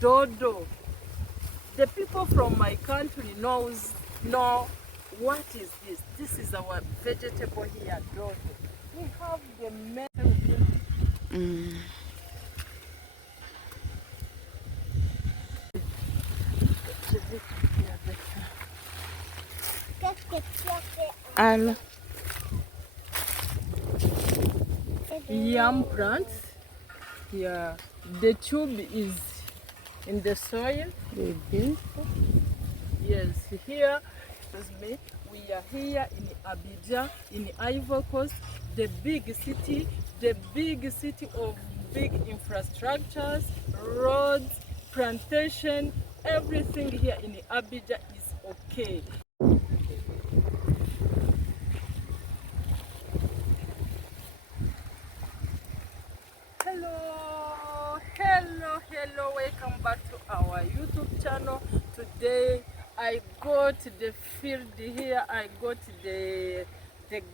dodo. The people from my country know what is this. This is our vegetable here, dodo. We have the And yam plants. Yeah, the tube is in the soil. Yes, here, excuse me, we are here in Abidjan, in Ivory Coast, the big city of big infrastructures, roads, plantation, everything here in Abidjan is okay. Hello, welcome back to our YouTube channel. Today I go to the field here, I go to the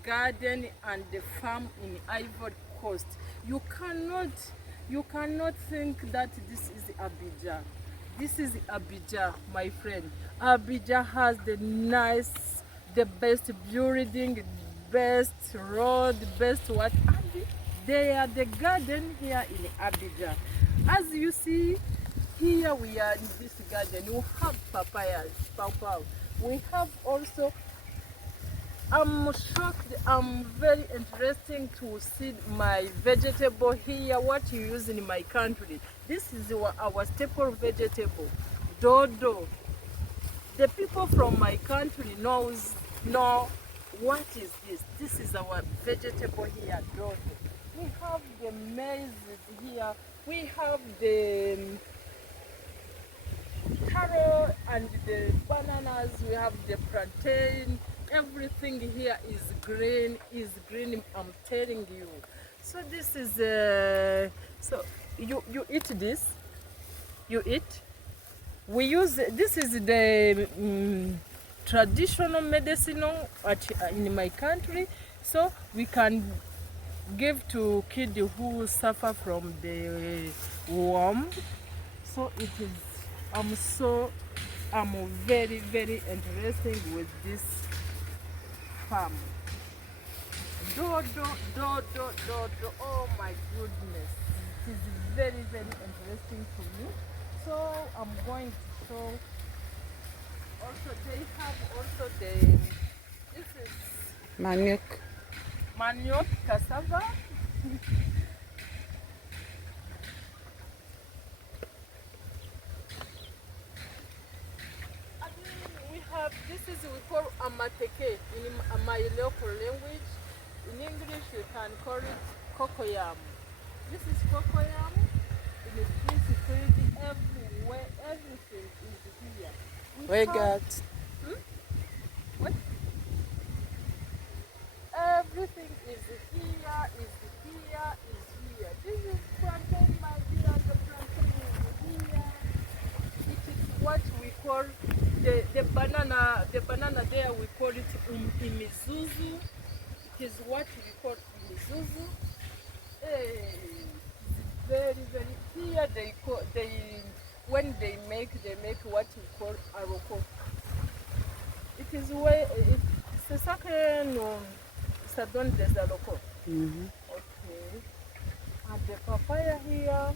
garden and the farm in Ivory Coast. You cannot think that this is Abidjan. This is Abidjan, my friend. Abidjan has the best building, best road, best what. They are the garden here in Abidjan. As you see, here we are in this garden. We have papayas, pawpaw. We have also, I'm shocked, I'm very interesting to see my vegetable here, what you use in my country. This is our staple vegetable, dodo. The people from my country know what is this. This is our vegetable here, dodo. We have the maize here. We have the carrot and the bananas. We have the plantain. Everything here is green. I'm telling you. So this is so you eat this. You eat. We use this is the traditional medicine in my country. So we can give to kids who suffer from the worm. So it is, I'm very interested with this farm. Dodo, oh my goodness. It is very interesting to me. So I'm going to show. Also they have also this is manioc, cassava. We have, this is we call amateke in my local language. In English you can call it cocoyam. This is cocoyam. In this field everywhere, everything is here. we got What? Everything is here. This is plantain, my dear. The plantain is here. It is what we call the banana. The banana there we call it imizuzu. It is what we call imizuzu. It's very here when they make what we call aroko. It is where c'est ça que ça donne des alocos. Okay. And the papaya here.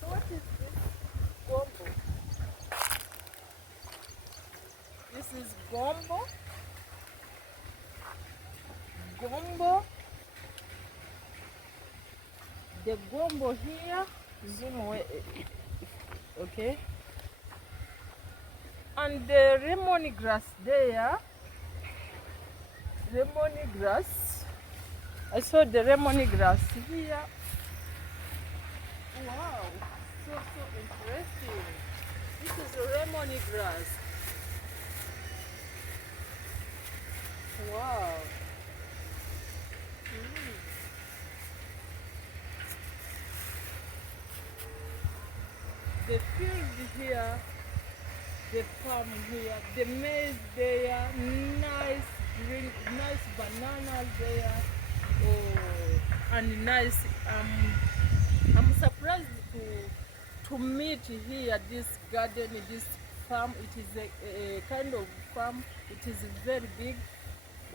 So what is this? Gombo. This is gombo. The gombo here. Zoom away. Okay. And the lemongrass there. Lemongrass. I saw the lemongrass here. Wow, so interesting. This is lemongrass. Wow. The field here, the farm here, the maize there, nice green, nice bananas there, oh, and nice I'm surprised to meet here this garden, this farm. It is a kind of farm. It is very big.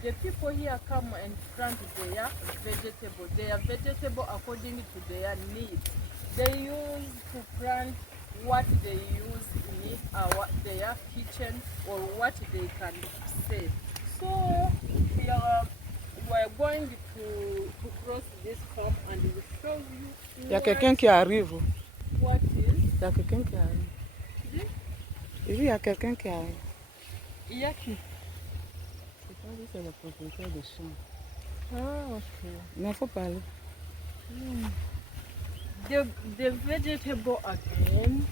The people here come and plant their vegetable. Their vegetable according to their needs. They use to plant what they use in their kitchen or what they can save. So we're going to cross this farm and we'll show you. Il y a quelqu'un qui arrive. What is? Il y a quelqu'un qui arrive. Il y a quelqu'un qui arrive. Il y a qui? Je pense que c'est le propriétaire de champ. Ah, ok. Mais il faut parler. The vegetable again.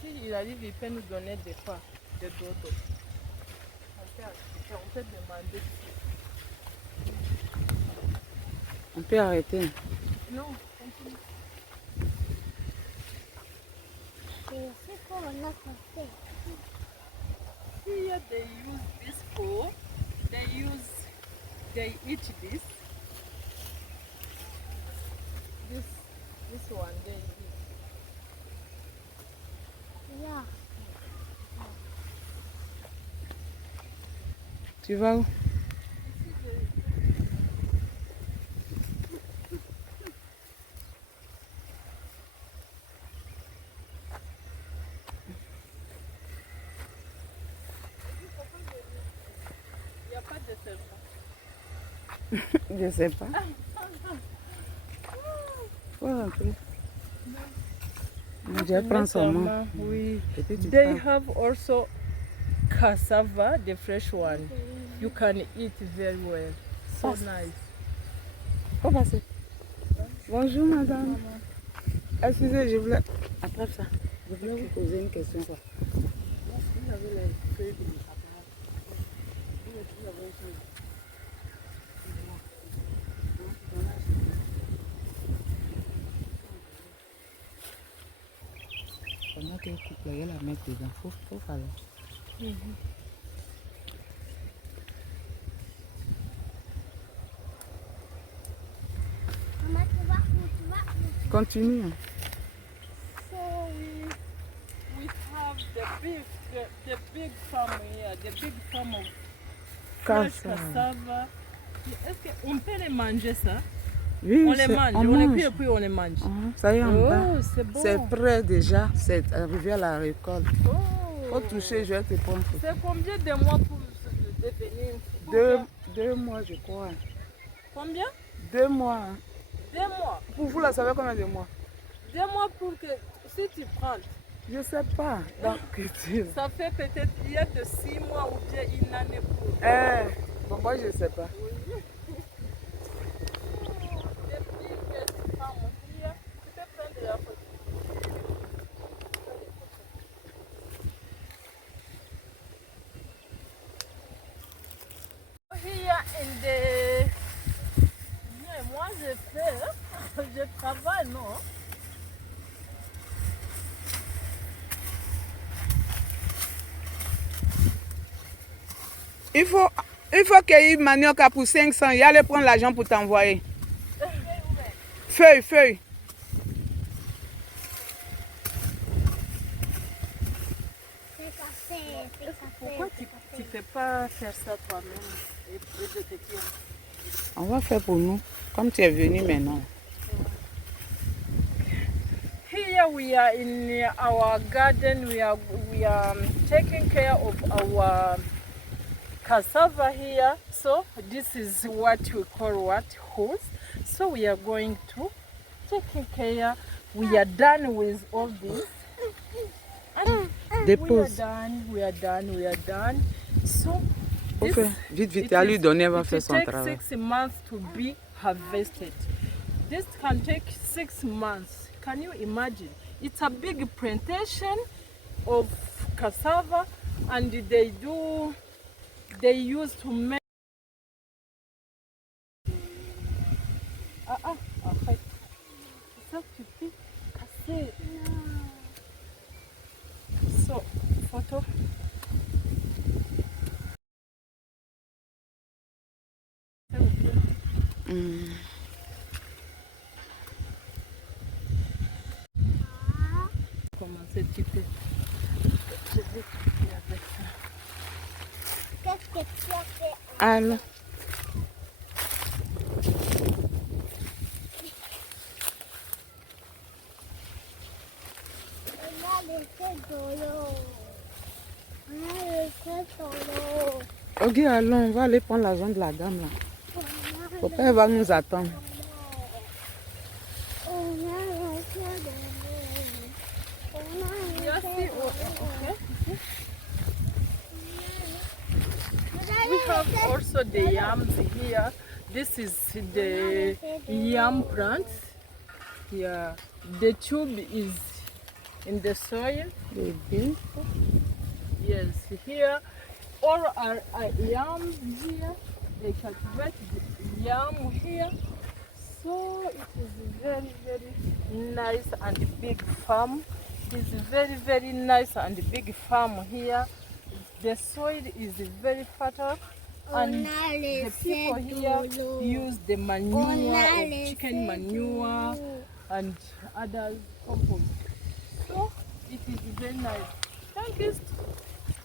Si il arrive, il peut nous donner des fois de dodo. On peut demander. On peut arrêter. Non, continue. C'est quoi on a fait? Here they use this for, they eat this. This one they eat. Yeah. Tu vas où? Il n'y a pas de serpent. Je sais pas. Faut rentrer. Je prends son nom. Oui. Et puis tu They pars. have also cassava, the fresh one. You can eat very well. So Passe. nice. Faut passer. Bonjour madame. Excusez, je voulais. Après ça, je voulais vous poser une question. Quoi. Vous avez les feuilles de cassava. Vous avez une chose. Pendant qu'elle coupe, elle la mettre dedans. Faut faire. Maman, tu vas. Continue. So we have the big farm here, the big farm of fresh cassava. Est-ce qu'on peut les manger ça? Oui, On les mange, on les cuit et puis on les mange. Ça y est, en bas. Oh, c'est bon. C'est prêt déjà. C'est arrivé à la récolte. Oh. Faut toucher, je vais te prendre. C'est combien de mois pour devenir? 2 mois, je crois. Combien? 2 mois. Hein. 2 mois. Pour vous, là, ça fait combien de mois? 2 mois pour que si tu prends. Je sais pas. Donc, Ça fait peut-être il y a de 6 mois ou bien une année pour. bon, moi, je sais pas. Here in the... Yeah, moi je fais, je travaille, non? Il faut cueillir manioc pour 500. Il y aller prendre l'argent pour t'envoyer. Feuille. Pourquoi tu ne fais pas faire ça toi-même et je te tiens? On va faire pour nous. Comme tu es venu maintenant. Here we are in our garden. We are taking care of our cassava here. So this is what we call hose. So we are going to taking care. We are done with all this. And we are done. So this, Vite, à lui donner, elle va faire son it travail. takes 6 months to be harvested. This can take 6 months. Can you imagine? It's a big plantation of cassava, and they use to make. Arrête. C'est ça que tu fais casser. So, photo. commencer un petit peu. Je vais couper avec ça. Qu'est-ce que tu as fait? Alors, On a laissé de l'eau. On a laissé de l'eau. ok, allons, on va aller prendre l'argent de la dame là. Ton père va nous attendre. On a laissé de l'eau. On a Yes, laissé okay. de We l'eau. have also the yams here. This is the yam plant. Yeah, the tube is in the soil. Bébé. Yes, here all are yams here. They cultivate the yam here. So it is very, very nice and big farm. It is very nice and big farm here. The soil is very fertile. And the people here use the manure of chicken manure and other compost. So it is very nice.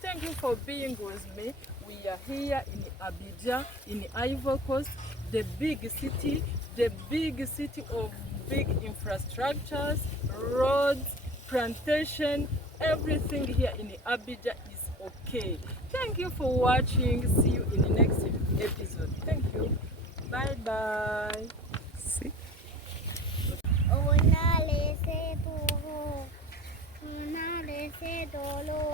Thank you for being with me. We are here in Abidjan, in Ivory Coast, the big city of big infrastructures, roads, plantation, everything here in Abidjan is okay. Thank you for watching. See you in the next episode. Thank you. Bye bye. Si. On a laissé de l'eau. On a laissé de l'eau.